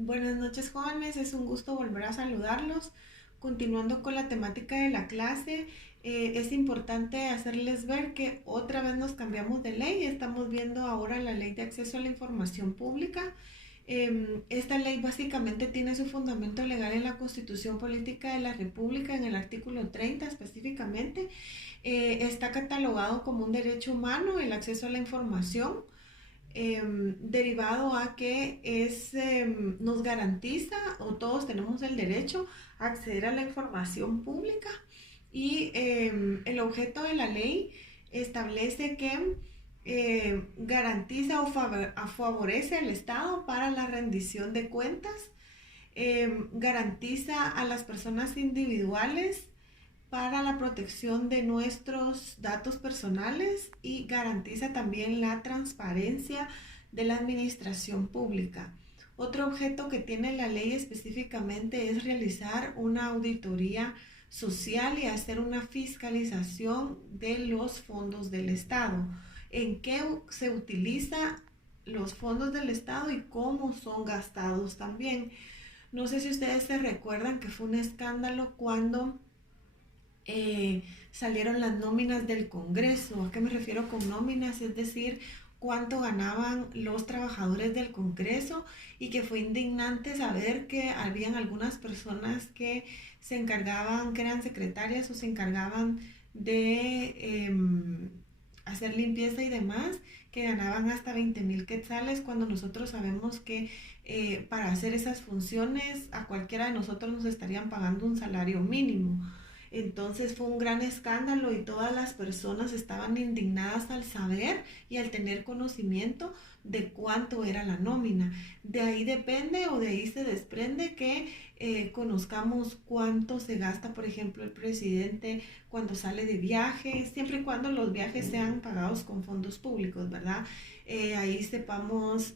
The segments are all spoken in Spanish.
Buenas noches, jóvenes, es un gusto volver a saludarlos. Continuando con la temática de la clase, es importante hacerles ver que otra vez nos cambiamos de ley. Estamos viendo ahora la ley de acceso a la información pública. Esta ley básicamente tiene su fundamento legal en la Constitución Política de la República, en el artículo 30 específicamente. Está catalogado como un derecho humano el acceso a la información, derivado a que nos garantiza, o todos tenemos el derecho a acceder a la información pública, y el objeto de la ley establece que garantiza o favorece al Estado para la rendición de cuentas, garantiza a las personas individuales para la protección de nuestros datos personales y garantiza también la transparencia de la administración pública. Otro objeto que tiene la ley específicamente es realizar una auditoría social y hacer una fiscalización de los fondos del Estado. ¿En qué se utiliza los fondos del Estado y cómo son gastados también? No sé si ustedes se recuerdan que fue un escándalo cuando salieron las nóminas del Congreso. ¿A qué me refiero con nóminas? Es decir, cuánto ganaban los trabajadores del Congreso, y que fue indignante saber que habían algunas personas que se encargaban, que eran secretarias o se encargaban de hacer limpieza y demás, que ganaban hasta 20,000 quetzales, cuando nosotros sabemos que para hacer esas funciones a cualquiera de nosotros nos estarían pagando un salario mínimo. Entonces fue un gran escándalo y todas las personas estaban indignadas al saber y al tener conocimiento de cuánto era la nómina. De ahí depende, o de ahí se desprende que conozcamos cuánto se gasta, por ejemplo, el presidente cuando sale de viaje, siempre y cuando los viajes sean pagados con fondos públicos, ¿verdad? Ahí sepamos,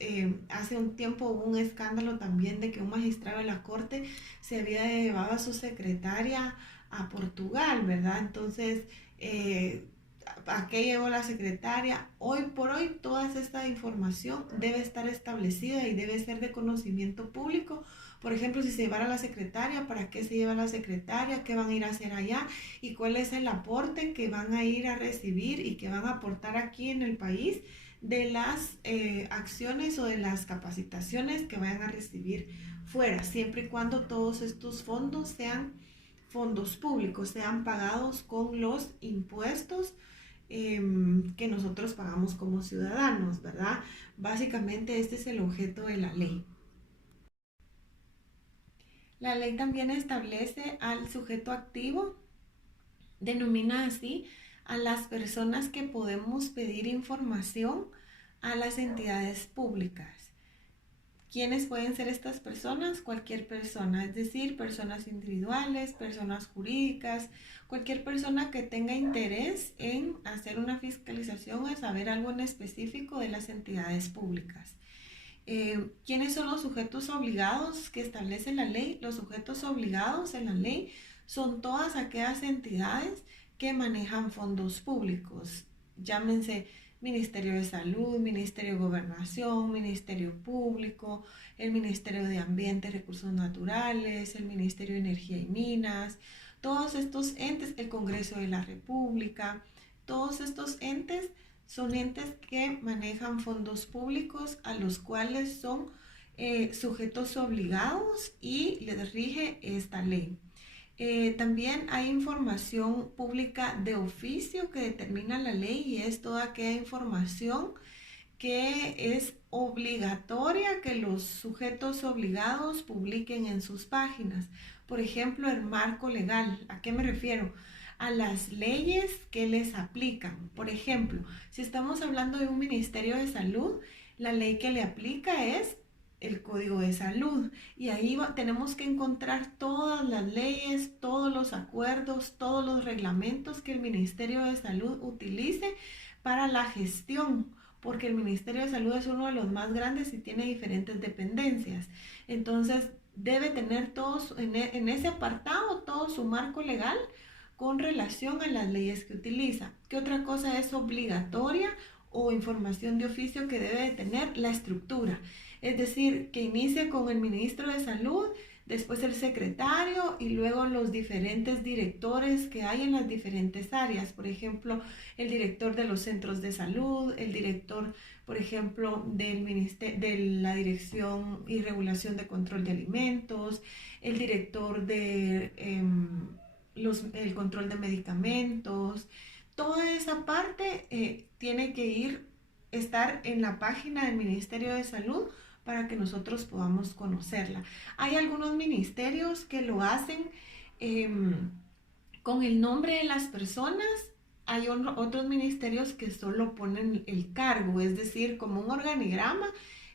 hace un tiempo hubo un escándalo también de que un magistrado de la corte se había llevado a su secretaria a Portugal, ¿verdad? Entonces, ¿a qué llegó la secretaria? Hoy por hoy toda esta información debe estar establecida y debe ser de conocimiento público. Por ejemplo, si se llevara la secretaria, ¿para qué se lleva la secretaria? ¿Qué van a ir a hacer allá? ¿Y cuál es el aporte que van a ir a recibir y que van a aportar aquí en el país de las acciones o de las capacitaciones que vayan a recibir fuera? Siempre y cuando todos estos fondos sean fondos públicos, sean pagados con los impuestos que nosotros pagamos como ciudadanos, ¿verdad? Básicamente este es el objeto de la ley. La ley también establece al sujeto activo, denomina así a las personas que podemos pedir información a las entidades públicas. ¿Quiénes pueden ser estas personas? Cualquier persona, es decir, personas individuales, personas jurídicas, cualquier persona que tenga interés en hacer una fiscalización, a saber algo en específico de las entidades públicas. ¿Quiénes son los sujetos obligados que establece la ley? Los sujetos obligados en la ley son todas aquellas entidades que manejan fondos públicos, llámense Ministerio de Salud, Ministerio de Gobernación, Ministerio Público, el Ministerio de Ambiente y Recursos Naturales, el Ministerio de Energía y Minas, todos estos entes, el Congreso de la República, todos estos entes son entes que manejan fondos públicos a los cuales son sujetos obligados y les rige esta ley. También hay información pública de oficio que determina la ley, y es toda aquella información que es obligatoria que los sujetos obligados publiquen en sus páginas. Por ejemplo, el marco legal. ¿A qué me refiero? A las leyes que les aplican. Por ejemplo, si estamos hablando de un Ministerio de Salud, la ley que le aplica es el Código de Salud, y ahí tenemos que encontrar todas las leyes, todos los acuerdos, todos los reglamentos que el Ministerio de Salud utilice para la gestión, porque el Ministerio de Salud es uno de los más grandes y tiene diferentes dependencias. Entonces debe tener todos en ese apartado todo su marco legal con relación a las leyes que utiliza. ¿Qué otra cosa es obligatoria o información de oficio que debe de tener la estructura. Es decir, que inicie con el ministro de Salud, después el secretario y luego los diferentes directores que hay en las diferentes áreas. Por ejemplo, el director de los centros de salud, el director, por ejemplo, de la Dirección y Regulación de Control de Alimentos, el director de el control de medicamentos. Toda esa parte tiene que estar en la página del Ministerio de Salud para que nosotros podamos conocerla. Hay algunos ministerios que lo hacen con el nombre de las personas. Hay otros ministerios que solo ponen el cargo, es decir, como un organigrama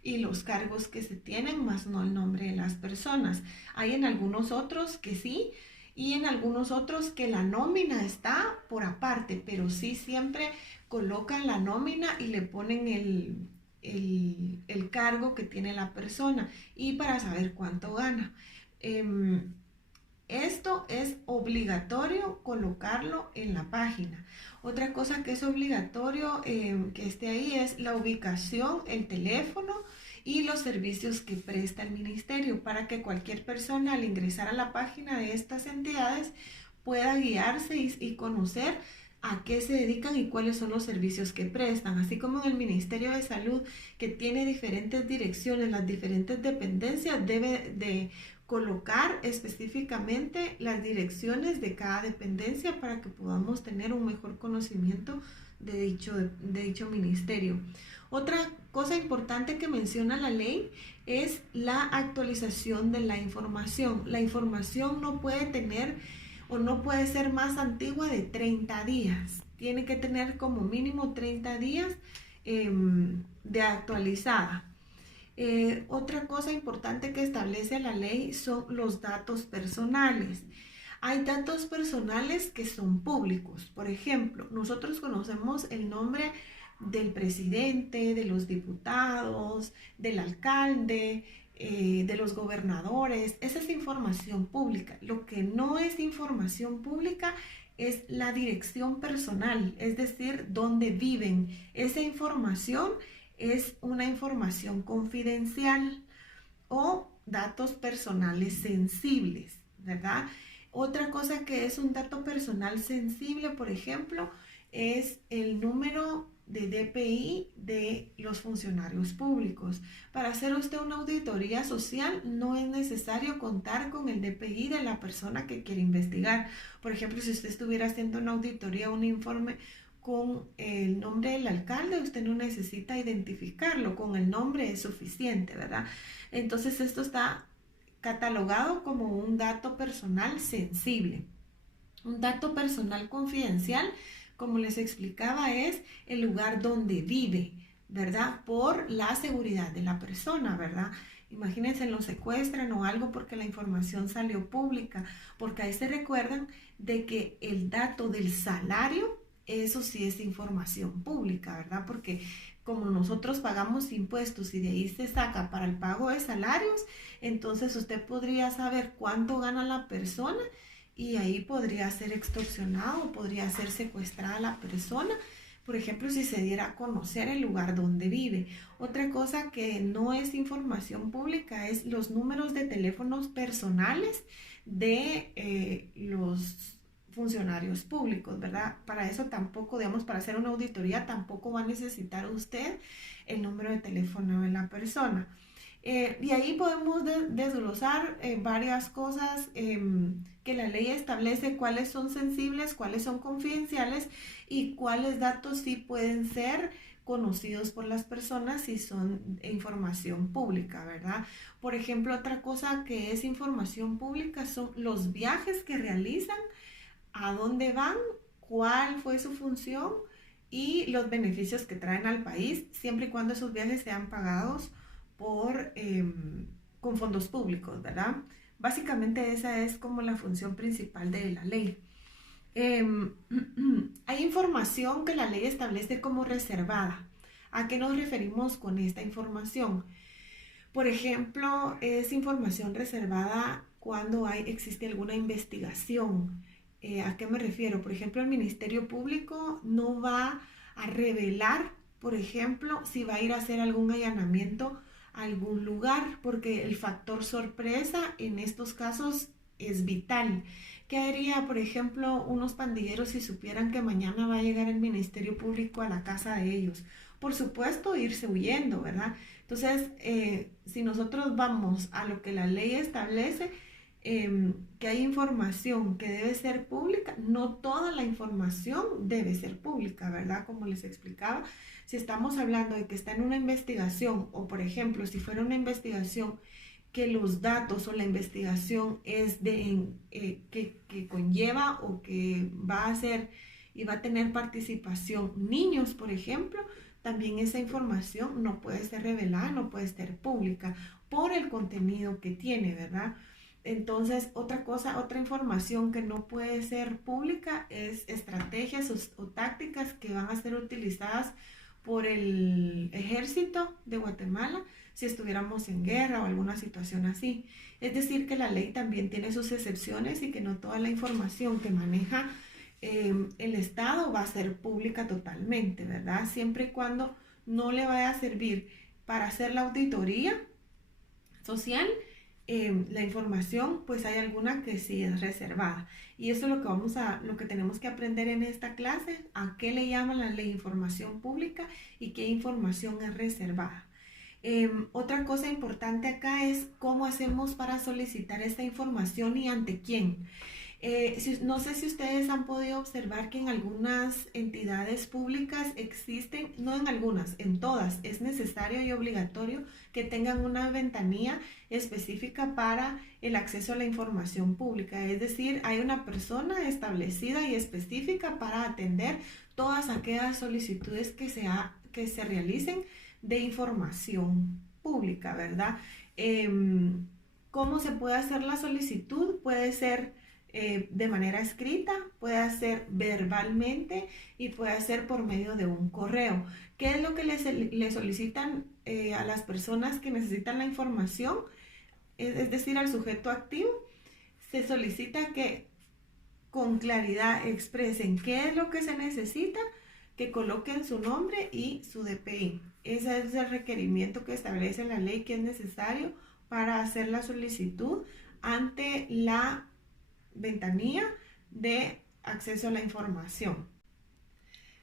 y los cargos que se tienen, más no el nombre de las personas. Hay en algunos otros que sí, y en algunos otros que la nómina está por aparte, pero sí siempre colocan la nómina y le ponen el cargo que tiene la persona y para saber cuánto gana. Esto es obligatorio colocarlo en la página. Otra cosa que es obligatorio que esté ahí es la ubicación, el teléfono y los servicios que presta el ministerio para que cualquier persona al ingresar a la página de estas entidades pueda guiarse y conocer a qué se dedican y cuáles son los servicios que prestan, así como en el Ministerio de Salud, que tiene diferentes direcciones, las diferentes dependencias debe de colocar específicamente las direcciones de cada dependencia para que podamos tener un mejor conocimiento de dicho ministerio. Otra cosa importante que menciona la ley es la actualización de la información. La información no puede tener o no puede ser más antigua de 30 días. Tiene que tener como mínimo 30 días de actualizada. Otra cosa importante que establece la ley son los datos personales. Hay datos personales que son públicos. Por ejemplo, nosotros conocemos el nombre del presidente, de los diputados, del alcalde, de los gobernadores. Esa es información pública. Lo que no es información pública es la dirección personal, es decir, dónde viven. Esa información es una información confidencial o datos personales sensibles, ¿verdad? Otra cosa que es un dato personal sensible, por ejemplo, es el número de DPI de los funcionarios públicos. Para hacer usted una auditoría social no es necesario contar con el DPI de la persona que quiere investigar. Por ejemplo, si usted estuviera haciendo una auditoría, un informe con el nombre del alcalde, usted no necesita identificarlo, con el nombre es suficiente, ¿verdad? Entonces esto está catalogado como un dato personal sensible. Un dato personal confidencial, como les explicaba, es el lugar donde vive, ¿verdad? Por la seguridad de la persona, ¿verdad? Imagínense, lo secuestran o algo porque la información salió pública, porque ahí se recuerdan de que el dato del salario, eso sí es información pública, ¿verdad? Porque como nosotros pagamos impuestos y de ahí se saca para el pago de salarios, entonces usted podría saber cuánto gana la persona y ahí podría ser extorsionado, podría ser secuestrada la persona, por ejemplo, si se diera a conocer el lugar donde vive. Otra cosa que no es información pública es los números de teléfonos personales de los funcionarios públicos, ¿verdad? Para eso tampoco, digamos, para hacer una auditoría tampoco va a necesitar usted el número de teléfono de la persona. Y ahí podemos desglosar varias cosas que la ley establece, cuáles son sensibles, cuáles son confidenciales y cuáles datos sí pueden ser conocidos por las personas si son información pública, ¿verdad? Por ejemplo, otra cosa que es información pública son los viajes que realizan, a dónde van, cuál fue su función y los beneficios que traen al país, siempre y cuando esos viajes sean pagados con fondos públicos, ¿verdad? Básicamente esa es como la función principal de la ley. Hay información que la ley establece como reservada. ¿A qué nos referimos con esta información? Por ejemplo, es información reservada cuando existe alguna investigación. ¿A qué me refiero? Por ejemplo, el Ministerio Público no va a revelar por ejemplo, si va a ir a hacer algún allanamiento a algún lugar, porque el factor sorpresa en estos casos es vital. ¿Qué haría, por ejemplo, unos pandilleros si supieran que mañana va a llegar el Ministerio Público a la casa de ellos? Por supuesto, irse huyendo, ¿verdad? Entonces, si nosotros vamos a lo que la ley establece, que hay información que debe ser pública, no toda la información debe ser pública, ¿verdad? Como les explicaba, si estamos hablando de que está en una investigación, o por ejemplo, si fuera una investigación que los datos o la investigación es que conlleva o que va a hacer y va a tener participación niños, por ejemplo, también esa información no puede ser revelada, no puede ser pública por el contenido que tiene, ¿verdad? Entonces, otra información que no puede ser pública es estrategias o tácticas que van a ser utilizadas por el ejército de Guatemala si estuviéramos en guerra o alguna situación así. Es decir, que la ley también tiene sus excepciones y que no toda la información que maneja el Estado va a ser pública totalmente, ¿verdad? Siempre y cuando no le vaya a servir para hacer la auditoría social, la información, pues hay alguna que sí es reservada. Y eso es lo que lo que tenemos que aprender en esta clase, a qué le llaman la ley información pública y qué información es reservada. Otra cosa importante acá es cómo hacemos para solicitar esta información y ante quién. No sé si ustedes han podido observar que en algunas entidades públicas existen, no en algunas, en todas, es necesario y obligatorio que tengan una ventanilla específica para el acceso a la información pública. Es decir, hay una persona establecida y específica para atender todas aquellas solicitudes que se realicen de información pública, ¿verdad? ¿Cómo se puede hacer la solicitud? Puede ser de manera escrita, puede ser verbalmente y puede ser por medio de un correo. ¿Qué es lo que le solicitan a las personas que necesitan la información? Es decir, al sujeto activo, se solicita que con claridad expresen qué es lo que se necesita, que coloquen su nombre y su DPI. Ese es el requerimiento que establece la ley que es necesario para hacer la solicitud ante la ventanilla de acceso a la información.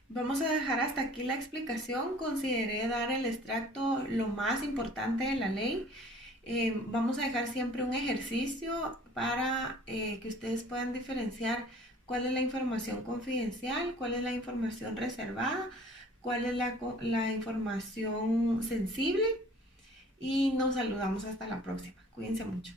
Vamos a dejar hasta aquí la explicación. Consideré dar el extracto lo más importante de la ley. Vamos a dejar siempre un ejercicio para que ustedes puedan diferenciar cuál es la información confidencial, cuál es la información reservada, cuál es la información sensible. Y nos saludamos hasta la próxima. Cuídense mucho.